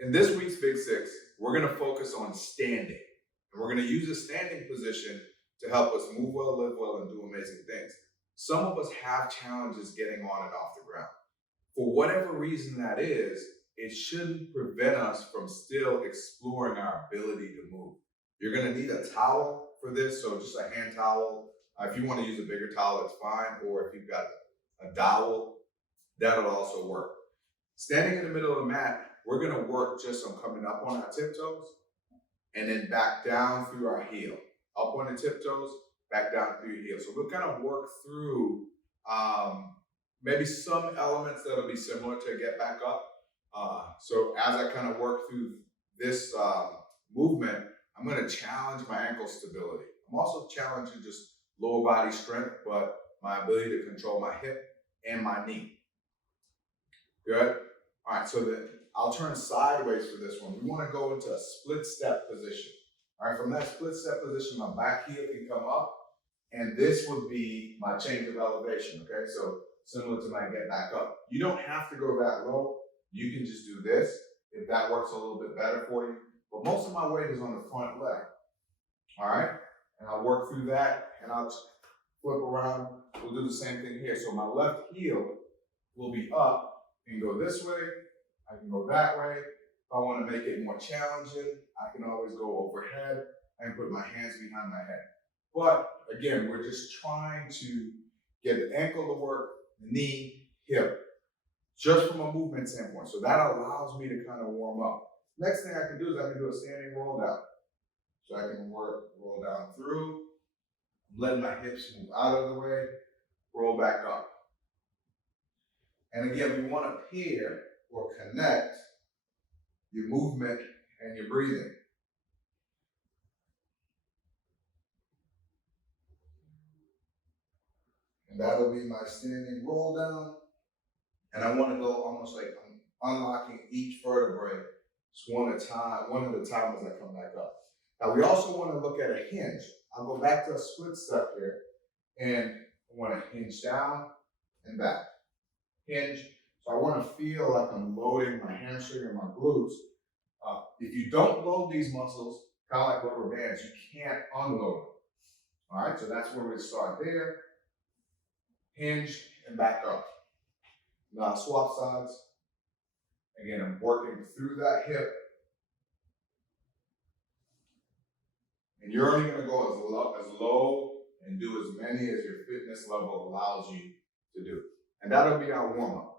In this week's Big Six, we're going to focus on standing. And we're going to use a standing position to help us move well, live well, and do amazing things. Some of us have challenges getting on and off the ground. For whatever reason that is, it shouldn't prevent us from still exploring our ability to move. You're going to need a towel for this, so just a hand towel. If you want to use a bigger towel, it's fine. Or if you've got a dowel, that'll also work. Standing in the middle of the mat, we're going to work just on coming up on our tiptoes and then back down through our heel. Up on the tiptoes, back down through your heel. So we'll kind of work through maybe some elements that'll be similar to get back up. So as I kind of work through this movement, I'm going to challenge my ankle stability. I'm also challenging just lower body strength, but my ability to control my hip and my knee. Good? All right, so then I'll turn sideways for this one. We want to go into a split step position. All right, from that split step position, my back heel can come up, and this would be my change of elevation, okay? So similar to my get back up. You don't have to go that low. You can just do this if that works a little bit better for you. But most of my weight is on the front leg, all right? And I'll work through that, and I'll flip around. We'll do the same thing here. So my left heel will be up and go this way. I can go that way. If I want to make it more challenging, I can always go overhead and put my hands behind my head. But again, we're just trying to get the ankle to work, the knee, hip, just from a movement standpoint. So that allows me to kind of warm up. Next thing I can do is I can do a standing roll down. So I can roll down through, letting my hips move out of the way, roll back up. And again, we want to pair or connect your movement and your breathing. And that'll be my standing roll down. And I want to go almost like I'm unlocking each vertebrae just one at a time as I come back up. Now we also want to look at a hinge. I'll go back to a split step here, and I want to hinge down and back. Hinge. So I want to feel like I'm loading my hamstring and my glutes. If you don't load these muscles, kind of like rubber bands, you can't unload them. All right, so that's where we start there. Hinge and back up. Now swap sides. Again, I'm working through that hip. And you're only going to go as low and do as many as your fitness level allows you to do. And that'll be our warm-up.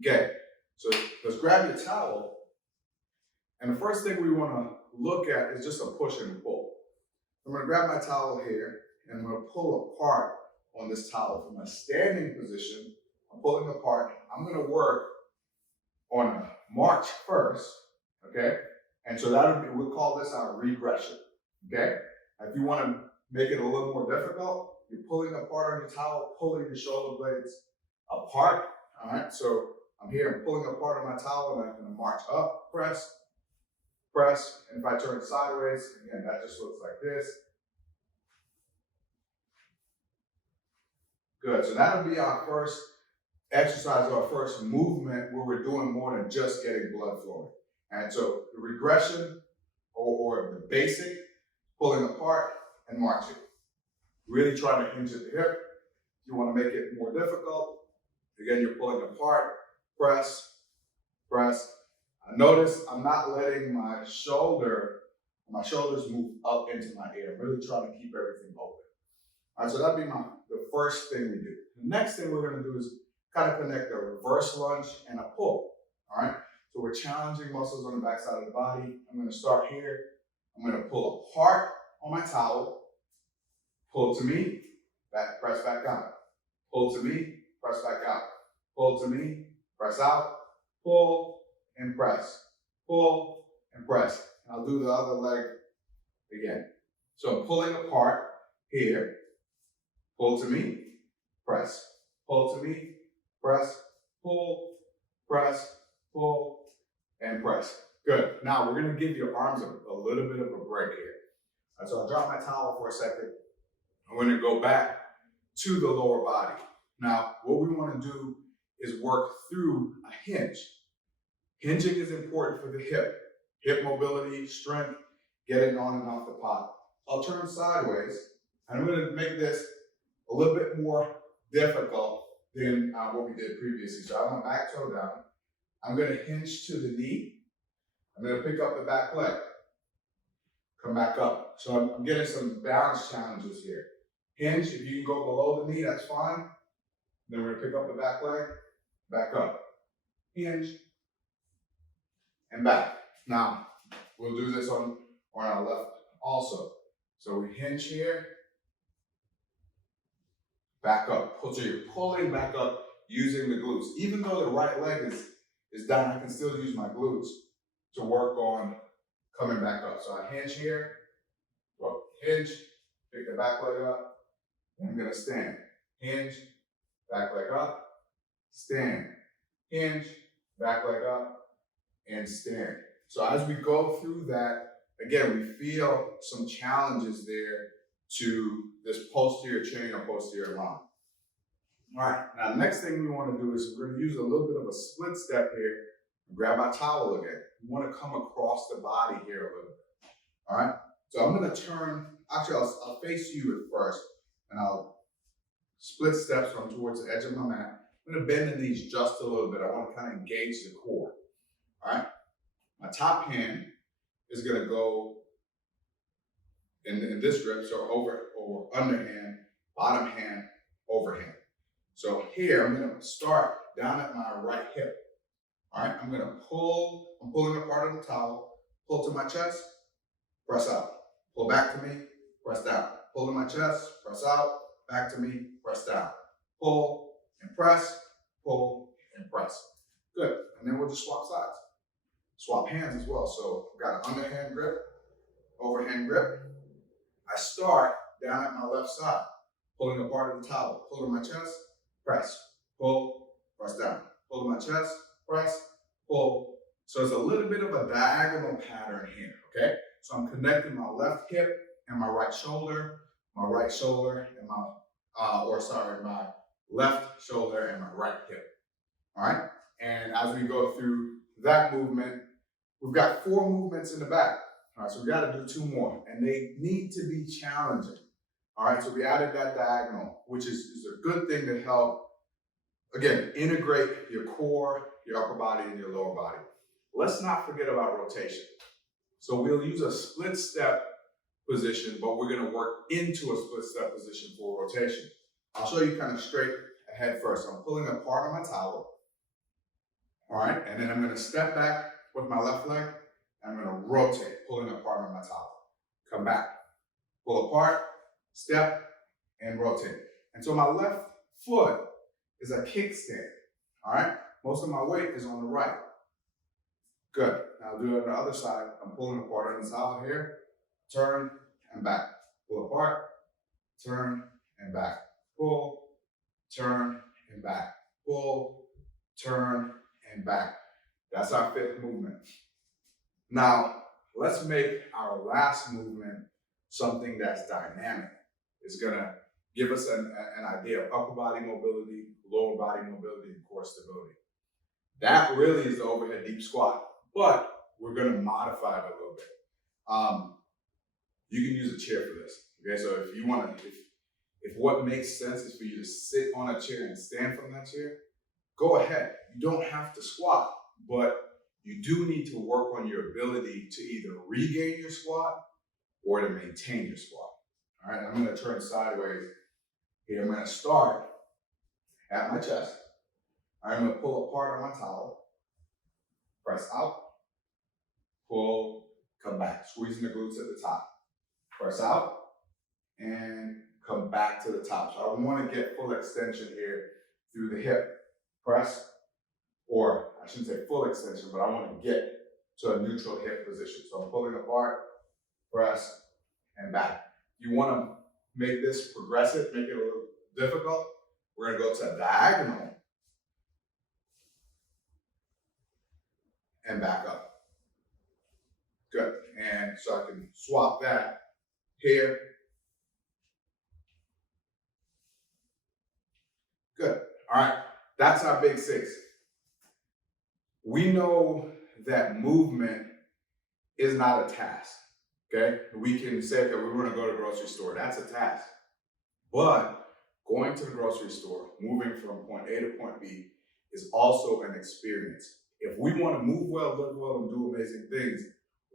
Okay, so let's grab your towel. And the first thing we want to look at is just a push and pull. I'm going to grab my towel here, and I'm going to pull apart on this towel. From a standing position, I'm pulling apart. I'm going to work on a march first, okay? And so we'll call this our regression, okay? If you want to make it a little more difficult, you're pulling apart on your towel, pulling your shoulder blades apart, all right? So I'm here, I'm pulling apart on my towel, and I'm going to march up, press, press, and if I turn sideways, again, that just looks like this. Good, so that'll be our first exercise, our first movement where we're doing more than just getting blood flowing. And so the regression or the basic, pulling apart and marching. Really trying to hinge at the hip. If you want to make it more difficult, again, you're pulling apart, press, press. Notice I'm not letting my shoulders move up into my ear. I'm really trying to keep everything open. All right, so that'd be the first thing we do. The next thing we're going to do is kind of connect a reverse lunge and a pull. All right, so we're challenging muscles on the back side of the body. I'm going to start here. I'm going to pull apart on my towel, pull to me, back, press back out. Pull to me, press back out. Pull to me, press out, pull and press, pull and press. And I'll do the other leg again. So I'm pulling apart here, pull to me, press, pull to me, press, pull, and press. Good. Now we're going to give your arms a little bit of a break here. Right, so I'll drop my towel for a second. I'm going to go back to the lower body. Now, what we want to do is work through a hinge. Hinging is important for the hip mobility, strength, getting on and off the pot. I'll turn sideways, and I'm gonna make this a little bit more difficult than what we did previously. So I have my back toe down. I'm gonna hinge to the knee. I'm gonna pick up the back leg, come back up. So I'm getting some balance challenges here. Hinge, if you can go below the knee, that's fine. Then we're gonna pick up the back leg, back up. Hinge, and back. Now, we'll do this on our left also. So we hinge here, back up. So you're pulling back up using the glutes. Even though the right leg is down, I can still use my glutes to work on coming back up. So I hinge here, well, hinge, pick the back leg up, and I'm gonna stand. Hinge, back leg up, stand. Hinge, back leg up, and stand. So as we go through that, again, we feel some challenges there to this posterior chain or posterior line. All right, now next thing we want to do is we're going to use a little bit of a split step here. Grab my towel again. We want to come across the body here a little bit. All right, so I'm going to turn, actually I'll face you at first, and I'll split steps from towards the edge of my mat. I'm going to bend the knees just a little bit. I want to kind of engage the core. All right, my top hand is going to go in this grip, so over underhand, bottom hand, overhand. So here I'm going to start down at my right hip. All right, I'm pulling apart of the towel, pull to my chest, press out, pull back to me, press down, pull to my chest, press out, back to me, press down, pull and press, pull and press. Good, and then we'll just swap sides. Swap hands as well. So I've got an underhand grip, overhand grip. I start down at my left side, pulling apart of the towel, pull to my chest, press, pull, press down, pull to my chest, press, pull. So it's a little bit of a diagonal pattern here, okay? So I'm connecting my left hip and my right shoulder and my left shoulder and my right hip, all right? And as we go through that movement, we've got 4 movements in the back. All right, so we got to do 2 more, and they need to be challenging. All right, so we added that diagonal, which is a good thing to help, again, integrate your core, your upper body, and your lower body. Let's not forget about rotation. So we'll use a split step position, but we're going to work into a split step position for rotation. I'll show you kind of straight ahead first. I'm pulling apart on my towel. All right, and then I'm going to step back with my left leg. I'm going to rotate, pulling apart on my towel. Come back, pull apart, step, and rotate. And so my left foot is a kickstand, all right? Most of my weight is on the right. Good. Now I'll do it on the other side. I'm pulling apart on the towel here, turn, and back. Pull apart, turn, and back. Pull, turn, and back. Pull, turn, and back. That's our 5th movement. Now, let's make our last movement something that's dynamic. It's gonna give us an idea of upper body mobility, lower body mobility, and core stability. That really is the overhead deep squat, but we're gonna modify it a little bit. You can use a chair for this, okay? So if you wanna, if what makes sense is for you to sit on a chair and stand from that chair, go ahead. You don't have to squat, but you do need to work on your ability to either regain your squat or to maintain your squat. All right, I'm going to turn sideways here. I'm going to start at my chest. I'm going to pull apart on my towel, press out, pull, come back, squeezing the glutes at the top. Press out and come back to the top. So I want to get full extension here through the hip. Press, or I shouldn't say full extension, but I want to get to a neutral hip position. So I'm pulling apart, press, and back. You want to make this progressive, make it a little difficult. We're going to go to a diagonal and back up. Good. And so I can swap that here. Good. All right. That's our big 6. We know that movement is not a task, okay? We can say, okay, we want to go to the grocery store. That's a task. But going to the grocery store, moving from point A to point B, is also an experience. If we want to move well, live well, and do amazing things,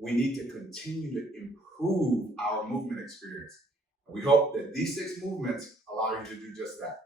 we need to continue to improve our movement experience. We hope that these 6 movements allow you to do just that.